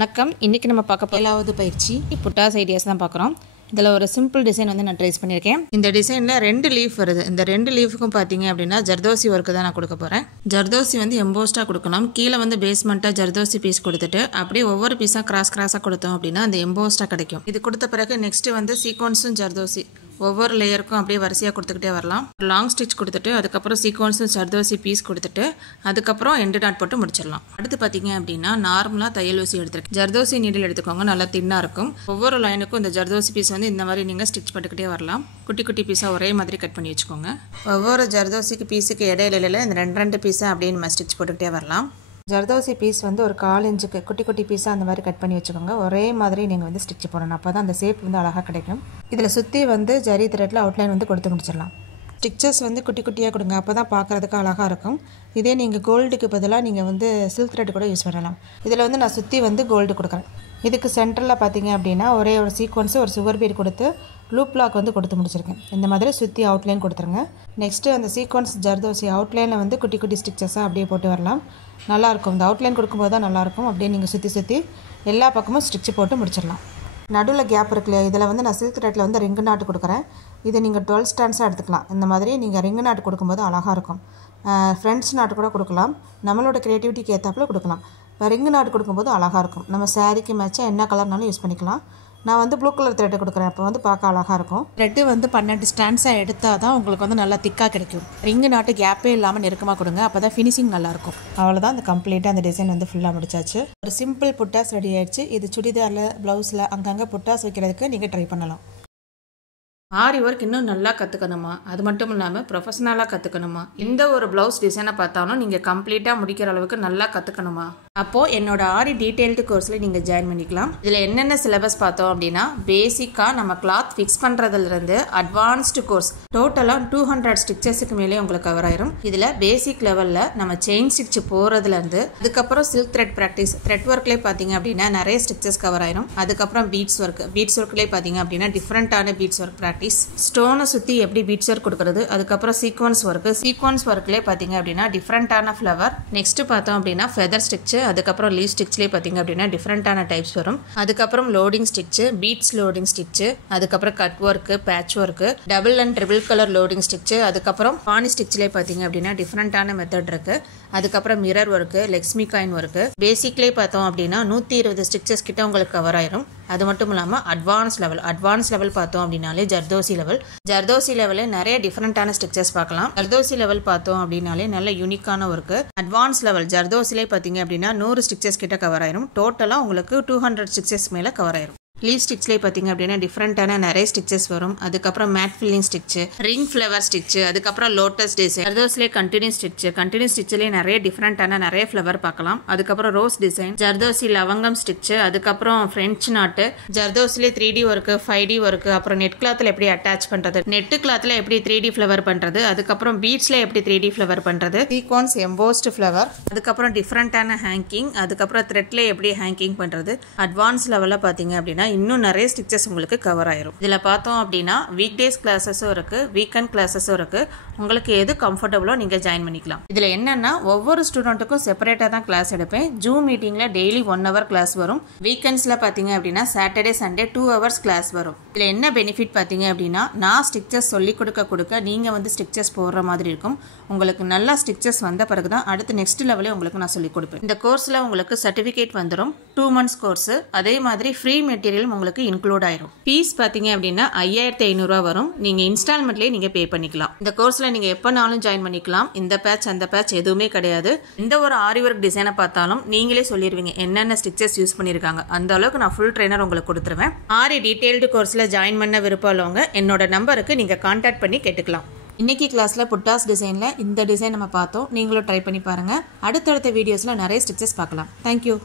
வணக்கம். இன்றைக்கி நம்ம பார்க்க ஏழாவது பயிற்சி புட்டாஸ் ஐடியாஸ் தான் பார்க்குறோம். இதில் ஒரு சிம்பிள் டிசைன் வந்து நான் ட்ரேஸ் பண்ணியிருக்கேன். இந்த டிசைனில் 2 லீஃப் வருது. இந்த 2 லீஃபுக்கும் பார்த்தீங்க அப்படின்னா ஜர்தோசி ஒர்க்கு தான் நான் கொடுக்க போகிறேன். ஜர்தோசி வந்து எம்போஸ்டாக கொடுக்கணும். கீழே வந்து பேஸ்மெண்ட்டாக ஜர்தோசி பீஸ் கொடுத்துட்டு அப்படியே ஒவ்வொரு பீஸாக கிராஸாக கொடுத்தோம் அப்படின்னா அந்த எம்போஸ்டாக கிடைக்கும். இது கொடுத்த பிறகு நெக்ஸ்ட்டு வந்து சீக்வன்ஸும் ஜர்தோசி ஒவ்வொரு லேயருக்கும் அப்படியே வரிசையாக கொடுத்துக்கிட்டே வரலாம். லாங் ஸ்டிச் கொடுத்துட்டு அதுக்கப்புறம் சீக்வன்ஸும் ஜர்தோசி பீஸ் கொடுத்துட்டு அதுக்கப்புறம் எண்டு நாட் போட்டு முடிச்சிடலாம். அடுத்து பார்த்தீங்க அப்படின்னா நார்மலாக தையல் ஊசி எடுத்துருக்கேன். ஜர்தோசி நீடில் எடுத்துக்கோங்க, நல்லா தின்னாக இருக்கும். ஒவ்வொரு லைனுக்கும் இந்த ஜர்தோசி பீஸ் வந்து இந்த மாதிரி நீங்கள் ஸ்டிச் பண்ணிக்கிட்டே வரலாம். குட்டி குட்டி பீஸாக ஒரே மாதிரி கட் பண்ணி வச்சுக்கோங்க. ஒவ்வொரு ஜர்தோசிக்கு பீஸுக்கு இடையில இந்த 2 பீஸாக அப்படியே நம்ம ஸ்டிச் போட்டுக்கிட்டே வரலாம். ஜர்தோசி பீஸ் வந்து ஒரு 1/4 இன்ச்சுக்கு குட்டி குட்டி பீஸாக அந்த மாதிரி கட் பண்ணி வச்சுக்கோங்க. ஒரே மாதிரி நீங்கள் வந்து ஸ்டிச் போடணும். அப்போ தான் அந்த ஷேப் வந்து அழகாக கிடைக்கும். இதில் சுற்றி வந்து ஜரி த்ரெட்டில் அவுட்லைன் வந்து கொடுத்து முடிச்சிடலாம். ஸ்டிச்சஸ் வந்து குட்டி குட்டியாக கொடுங்க, அப்போ தான் பார்க்குறதுக்கு அழகாக இருக்கும். இதே நீங்கள் கோல்டுக்கு பதிலாக நீங்கள் வந்து சில்க் த்ரெட் கூட யூஸ் பண்ணலாம். இதில் வந்து நான் சுற்றி வந்து கோல்டு கொடுக்குறேன். இதுக்கு சென்டரில் பார்த்தீங்க அப்படின்னா ஒரே ஒரு சீக்வன்ஸு ஒரு சுகர் பீட் கொடுத்து லூப் லாக் வந்து கொடுத்து முடிச்சிருக்கேன். இந்த மாதிரி சுற்றி அவுட்லைன் கொடுத்துருங்க. நெக்ஸ்ட்டு அந்த சீக்வன்ஸ் ஜர்தோசி அவுட்லைனில் வந்து குட்டி குட்டி ஸ்டிச்சஸாக அப்படியே போட்டு வரலாம். நல்லாயிருக்கும். இந்த அவுட்லைன் கொடுக்கும்போது தான் நல்லாயிருக்கும். அப்படியே நீங்கள் சுற்றி எல்லா பக்கமும் ஸ்டிச்சு போட்டு முடிச்சிடலாம். நடுவில் கேப் இருக்கு இல்லையா, இதில் வந்து நான் சில்க் த்ரெட்டில் வந்து ரிங்கு நாட்டு கொடுக்குறேன். இது நீங்கள் 12 ஸ்டாண்ட்ஸாக எடுத்துக்கலாம். இந்த மாதிரி நீங்கள் ரிங்கு நாட்டு கொடுக்கும்போது அழகாக இருக்கும். ஃப்ரெண்ட்ஸ் நாட்டு கூட கொடுக்கலாம், நம்மளோட க்ரியேட்டிவிட்டிக்கு ஏற்றாப்புல கொடுக்கலாம். ரிங்கு நாட்டு கொடுக்கும்போது அழகாக இருக்கும். நம்ம சாரீக்கு மேட்சாக என்ன கலர்னாலும் யூஸ் பண்ணிக்கலாம். நான் வந்து ப்ளூ கலர் த்ரெட்டு கொடுக்குறேன். அப்போ வந்து பார்க்க அழகாக இருக்கும். த்ரெட்டு வந்து 12 ஸ்டாண்ட்ஸாக எடுத்தால் தான் உங்களுக்கு வந்து நல்லா திக்காக கிடைக்கும். ரிங்கு நாட்டு கேப்பே இல்லாமல் நெருக்கமாக கொடுங்க, அப்போ தான் ஃபினிஷிங் நல்லாயிருக்கும். அவ்வளோதான், அந்த கம்ப்ளீட்டாக அந்த டிசைன் வந்து ஃபுல்லாக முடிச்சாச்சு. ஒரு சிம்பிள் புட்டாஸ் ரெடி ஆயிடுச்சு. இது சுடிதாரில் ப்ளவுஸில் அங்கங்கே புட்டாஸ் வைக்கிறதுக்கு நீங்கள் ட்ரை பண்ணலாம். ஆரி ஒர்க் இன்னும் நல்லா கற்றுக்கணுமா, அது மட்டும் இல்லாமல் ப்ரொஃபஷனலாக கற்றுக்கணுமா, எந்த ஒரு ப்ளவுஸ் டிசைனை பார்த்தாலும் நீங்கள் கம்ப்ளீட்டாக முடிக்கிற அளவுக்கு நல்லா கற்றுக்கணுமா, அப்போது என்னோட ஆரி டீட்டெயில்டு கோர்ஸில் நீங்கள் ஜாயின் பண்ணிக்கலாம். இதில் என்னென்ன சிலபஸ் பார்த்தோம் அப்படின்னா பேசிக்காக நம்ம கிளாத் ஃபிக்ஸ் பண்ணுறதுலேருந்து அட்வான்ஸ்டு கோர்ஸ் டோட்டலாக 200 ஸ்டிச்சஸுக்கு மேலே உங்களுக்கு கவர் ஆயிரும். இதில் பேசிக் லெவலில் நம்ம செயின் ஸ்டிச் போகிறதுலேருந்து அதுக்கப்புறம் சில்க் த்ரெட் ப்ராக்டிஸ், த்ரெட் ஒர்க்லேயே பார்த்தீங்க அப்படின்னா நிறைய ஸ்டிச்சஸ் கவர் ஆயிரும். அதுக்கப்புறம் பீட்ஸ் ஒர்க்லேயே பார்த்தீங்க அப்படின்னா டிஃப்ரெண்ட்டான பீட்ஸ் ஒர்க் ப்ராக்டிஸ், ஸ்டோனை சுற்றி எப்படி பீட்ஸ் ஒர்க் கொடுக்குறது, அதுக்கப்புறம் சீக்வன்ஸ் ஒர்க்லேயே பார்த்தீங்க அப்படின்னா டிஃப்ரெண்ட்டான ஃப்ளவர். நெக்ஸ்ட் பார்த்தோம் அப்படின்னா ஃபெதர் ஸ்டிச்சு, அதுக்கப்புறம் லீவ் ஸ்டிச்லேயே பார்த்தீங்க அப்படின்னா டிஃப்ரெண்ட்டான டைப்ஸ் வரும். அதுக்கப்புறம் loading stitch, beads loading stitch, அதுக்கப்புறம் cut work, patch work, double and triple colour loading stitch, அதுக்கப்புறம் பானி ஸ்டிச்லேயே பார்த்தீங்க அப்படின்னா டிஃப்ரெண்ட்டான மெத்தட் இருக்கு. அதுக்கப்புறம் mirror work, Lakshmi coin work. பேசிக்லேயே பார்த்தோம் அப்படின்னா 120 ஸ்டிச்சஸ் கிட்ட உங்களுக்கு கவர் ஆயிரும். அது மட்டும் இல்லாமல் அட்வான்ஸ் லெவல் பார்த்தோம் அப்படின்னாலே ஜர்தோசி லெவலில் நிறைய டிஃப்ரெண்ட்டான ஸ்டிச்சஸ் பார்க்கலாம். ஜர்தோசி லெவல் பார்த்தோம் அப்படின்னாலே நல்ல யூனிக்கான ஒர்க்கு. அட்வான்ஸ் லெவல் ஜர்தோசிலே பார்த்தீங்க அப்படின்னா 100 ஸ்டிச்சஸ் கிட்ட கவர் ஆயிரும். டோட்டலாக உங்களுக்கு 200 ஸ்டிச்சஸ் மேலே கவர் ஆயிரும். லீவ் ஸ்டிச்லேயே பார்த்தீங்க அப்படின்னா டிஃப்ரெண்ட்டான நிறைய ஸ்டிச்சஸ் வரும். அதுக்கப்புறம் mat filling stitch, ring flower stitch, அதுக்கப்புறம் லோட்டஸ் டிசைன், ஜர்தோஸ்லேயே கண்டினியூஸ் ஸ்டிச்சிலே நிறைய டிஃப்ரெண்ட்டான நிறைய ஃப்ளவர் பார்க்கலாம். அதுக்கப்புறம் ரோஸ் டிசைன், ஜர்தோசி லவங்கம் ஸ்டிச்சு, அதுக்கப்புறம் ஃப்ரெஞ்ச் நாட்டு, ஜர்தோஸ்லேயே 3D ஒர்க்கு, 5D ஒர்க்கு, அப்புறம் நெட் கிளாத்தில் எப்படி அட்டாச் பண்ணுறது, நெட்டு கிளாத்தில் எப்படி 3D ஃப்ளவர் பண்ணுறது, அதுக்கப்புறம் பீட்ஸில் எப்படி 3D ஃப்ளவர் பண்ணுறது, சீக்வன்ஸ் எம்போஸ்டு ஃப்ளவர், அதுக்கப்புறம் டிஃப்ரெண்ட்டான ஹேங்கிங், அதுக்கப்புறம் த்ரெட்ல எப்படி ஹேங்கிங் பண்ணுறது. அட்வான்ஸ் லெவலில் பார்த்தீங்க அப்படின்னா இன்னும் நிறைய ஸ்டிச்சஸ் உங்களுக்கு கவர் ஆயிரும். இதில் பார்த்தோம் அப்படின்னா வீக் டேஸ் கிளாஸஸும் இருக்கு, வீக்கெண்ட் கிளாஸஸும் இருக்கு. உங்களுக்கு எது கம்ஃபர்டபுளோ நீங்கள் ஜாயின் பண்ணிக்கலாம். இதில் என்னன்னா ஒவ்வொரு ஸ்டூடெண்ட்டுக்கும் செப்பரேட்டாக தான் கிளாஸ் எடுப்பேன். ஜூம் மீட்டிங்கில் டெய்லி 1 hour கிளாஸ் வரும். வீக்கெண்ட்ஸில் பார்த்தீங்க அப்படின்னா சாட்டர்டே சண்டே 2 hours கிளாஸ் வரும். இதில் என்ன பெனிஃபிட் பார்த்தீங்க அப்படின்னா நான் ஸ்டிச்சஸ் சொல்லி கொடுக்க நீங்கள் வந்து ஸ்டிச்சஸ் போடுற மாதிரி இருக்கும். உங்களுக்கு நல்லா ஸ்டிச்சஸ் வந்த பிறகு தான் அடுத்து நெக்ஸ்ட் லெவலே உங்களுக்கு நான் சொல்லிக் கொடுப்பேன். இந்த கோர்ஸில் உங்களுக்கு சர்டிஃபிகேட் வந்துடும். 2 months கோர்ஸ். அதே மாதிரி ஃப்ரீ மெட்டீரியல் உங்களுக்கு இன்க்ளூட் ஆயிரும். ஃபீஸ் பார்த்தீங்க அப்படின்னா 5500 வரும். நீங்கள் இன்ஸ்டால்மெண்ட்லேயே நீங்கள் பே பண்ணிக்கலாம். இந்த கோர்ஸில் நீங்கள் எப்போனாலும் ஜாயின் பண்ணிக்கலாம். இந்த பேட்ச் அந்த பேட்ச் எதுவுமே கிடையாது. எந்த ஒரு ஆரி ஒர்க் டிசைனை பார்த்தாலும் நீங்களே சொல்லிடுவீங்க என்னென்ன ஸ்டிச்சஸ் யூஸ் பண்ணியிருக்காங்க. அந்த அளவுக்கு நான் ஃபுல் ட்ரெயினர் உங்களுக்கு கொடுத்துருவேன். ஆரி டீடைல்டு கோர்ஸில் ஜாயின் பண்ண விருப்பம் உள்ளவங்க என்னோட நம்பருக்கு நீங்கள் கான்டாக்ட் பண்ணி கேட்டுக்கலாம். இன்னைக்கு கிளாஸில் புட்டாஸ் டிசைனில் இந்த டிசைன் நம்ம பார்த்தோம். நீங்களும் ட்ரை பண்ணி பாருங்கள். அடுத்தடுத்த வீடியோஸில் நிறைய ஸ்டிச்சஸ் பார்க்கலாம். தேங்க்யூ.